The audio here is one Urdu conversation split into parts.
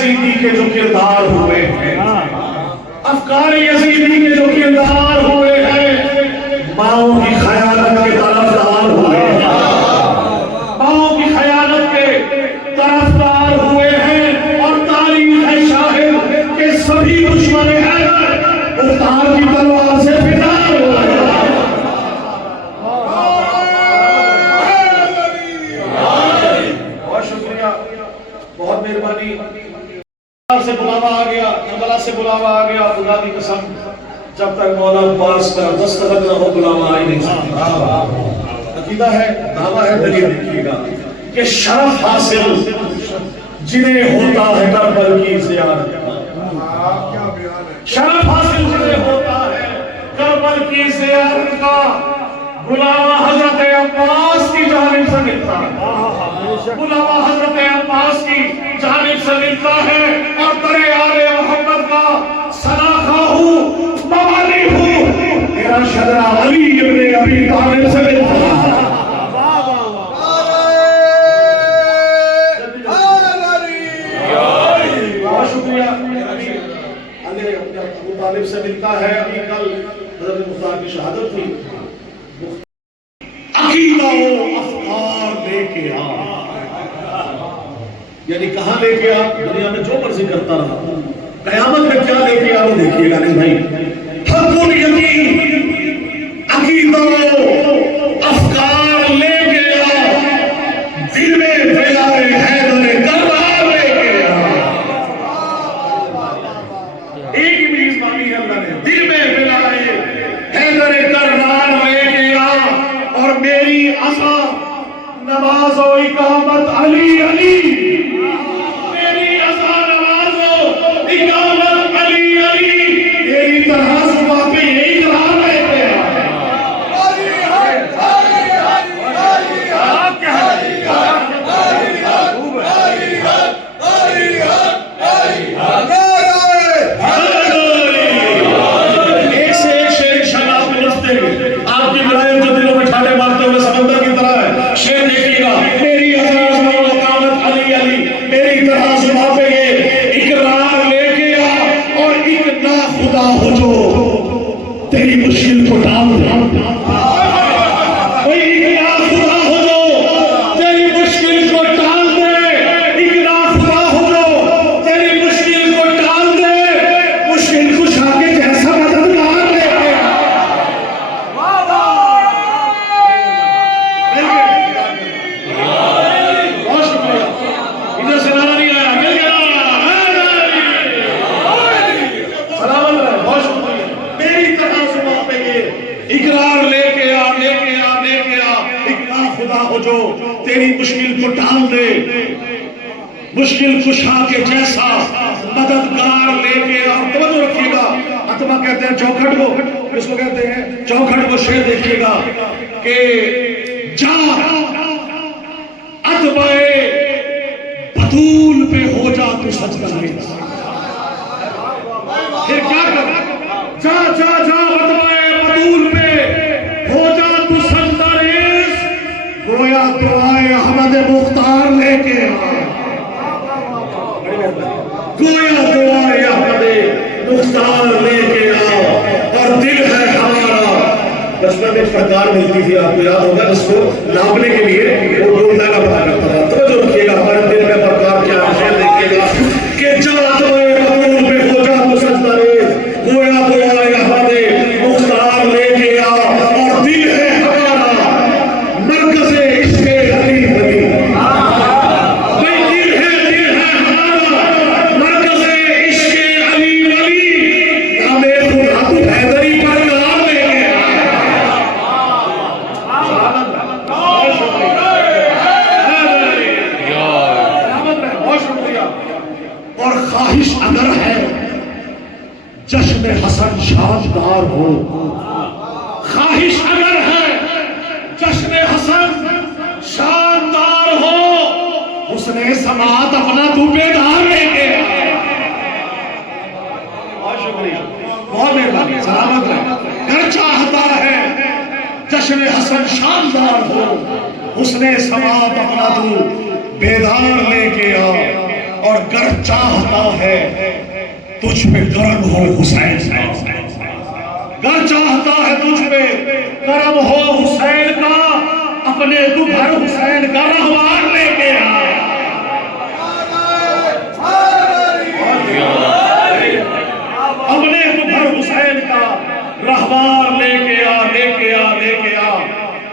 یزیدی کے جو کردار ہوئے ہیں، افکار یزیدی کے جو کردار ہوئے ہیں، ماؤں کی خیانت کے طرفدار ہوئے ہیں، ماؤں کی خیانت کے طرفدار ہوئے ہیں، اور تاریخ ہے شاہد کہ سبھی دشمن حیدر مختار کی تلوار سے فدار ہوئے ہیں۔ بہت شکریہ، بہت مہربانی۔ سے بلاوا آ گیا، کربلا سے بلاوا آ گیا، خدا کی قسم جب تک مولا عباس کا دستخط نہ ہو بلاوا آئی نہیں سکتا۔ عقیدہ ہے، دعویٰ ہے، دلیل دیکھیے گا کہ شرف حاصل جنہیں ہوتا ہے کربل کی زیارت کا، شرف حاصل جنہیں ہوتا ہے کربل کی زیارت کا، بلاوا حضرت عباس کی جانب سے ملتا ہے، بلاوا حضرت عباس کی جانب سے ملتا ہے، اور درے آل محمد کا سلاخہ ہوں، موالی ہوں، میرا شدرہ علی ابن ابی طالب سے ملتا ہے۔ بہت شکریہ۔ علی ابو طالب سے ملتا ہے، ابھی کل حضرت مختار کی شہادت تھی۔ عقیدہ و افکار لے کے آ، یعنی کہاں لے کے آ؟ دنیا میں جو مرضی کرتا رہا، قیامت میں کیا لے کے آ وہ دیکھیے گا۔ نہیں بھائی، حق و یقین، عقیدہ و افکار لے کے آ، دل میں فیلائے حیدر کربلا لے کے آ۔ ایک ہی میز مانی ہے اللہ نے، دل میں فیلائے حیدر کربلا لے کے آ، اور میری عصا نماز و اقامت علی علی، میری عصا نماز و اقامت علی علی، میری طرح صبح پہ یہی رہا رہتے ہیں۔ ایک سے ایک شعر شان آپ کو لفتے ہیں، آپ کی لڑائی جو دلوں میں ٹھاٹے مارتے ہوئے سمندر کی طرح ہے۔ شعر دیکھیے گا، میری عزیز و اقامت علی علی، میری طرح صبح پہ یہ اقرار لے کے آ، اور ایک نا خدا ہو جو تیری مشکل کو ڈال دے۔ کوئی ایک نا خدا ہو جو تیری مشکل کو ڈال دے، ایک نا خدا ہو جو تیری مشکل کو ڈال دے، مشکل کشا کے جیسا مددگار لے کے آ۔ بہت شکریہ، ادھر سے نعرہ نہیں آیا، مل گیا، سلامت رہے، بہت شکریہ۔ میری طرح صبح پہ یہ اقرار لے کے آ، لے کے آ، لے کے آ، ایک نا خدا ہو جو تیری مشکل کو ڈال دے، مشکل کشا کے جیسا مددگار لے کے آ۔ توجہ رکھیے گا، عتبہ کہتے ہیں چوکھٹ کو، کس کو کہتے ہیں چوکھٹ کو؟ شعر دیکھیے گا کہ جا عتبہ بطول پہ ہو جا تو سجدہ ریز، پھر کیا کر؟ جا جا جا عتبہ بطول پہ ہو جا تو سجدہ ریز، گویا دعائے احمد مختار لے کے آ، گویا دعائے احمد مختار لے کے آ، اور دل ہے ہمارا۔ بچپن میں فردار ملتی تھی، آپ کو یاد ہوگا، جس کو ناپنے کے لیے وہ ڈھونڈا کا پتا کرتا تھا۔ توجہ رکھیے گا، ہمارے دل میں پرکار کیا ہے، شعر دیکھیے گا کہ جا عتبہ بطول پہ ہو جا تو سجدہ ریز، گویا دعائے احمد مختار لے کے آ، اور دل ہے ہمارا مرکز عشق علی ولی۔ بھائی دل ہے ہمارا مرکز عشق علی ولی، ہمیں خدا تو حیدری پر نام لے کے آ۔ بہت شکریہ۔ اور خواہش اگر ہے جشن حسن شاندار ہو، خواہش اگر ہے جشن حسن شاندار ہو، اس نے سماعت اپنا تو بیدار لے کے آیا۔ بہت شکریہ، بہت مہربانی، سلامت رہے۔ گر چاہتا ہے جشن حسن شاندار ہو، اس نے سماعت اپنا تو بیدار لے کے آ، اور گر چاہتا ہے تجھ پہ کرم ہو حسین کا، گر چاہتا ہے تجھ پہ کرم ہو حسین کا، اپنے دوپہر حسین کا رہوار لے کے آ، اپنے دوپہر حسین کا رہوار لے کے آ، لے کے آ، لے کے آ۔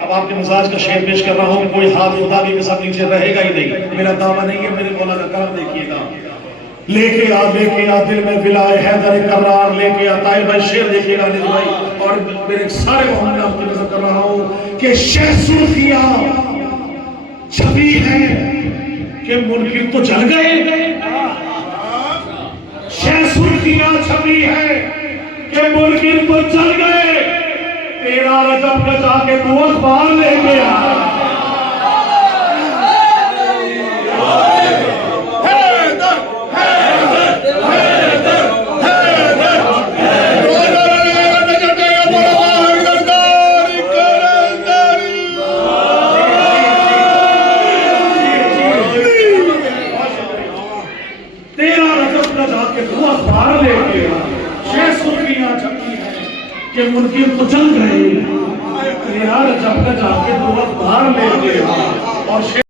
اب آپ کے مزاج کا شعر پیش کر رہا ہوں، کوئی ہاتھ خدا کی قسم نیچے رہے گا ہی نہیں، میرا دعویٰ نہیں ہے، میرے مولا کا کرم دیکھیے گا۔ لے کے آ، لے کے آ، دل میں ولائے حیدر کرار لے کے آ۔ طاہر بھائی شعر دیکھیے گا انیس بھائی، اور میرے سارے محمد آپ کی نظر کر رہا ہوں کہ شہ صوفیاں چھپی ہے کہ منکر تو جل گئے، شہ صوفیاں چھپی ہے کہ منکر تو جل گئے، تیرا رجب کا جا کے تو اخبار لے کے آ۔ کہ منکر تو چل گئے، تیرا رجب کا جا کے تو اخبار لے کے آ۔ اور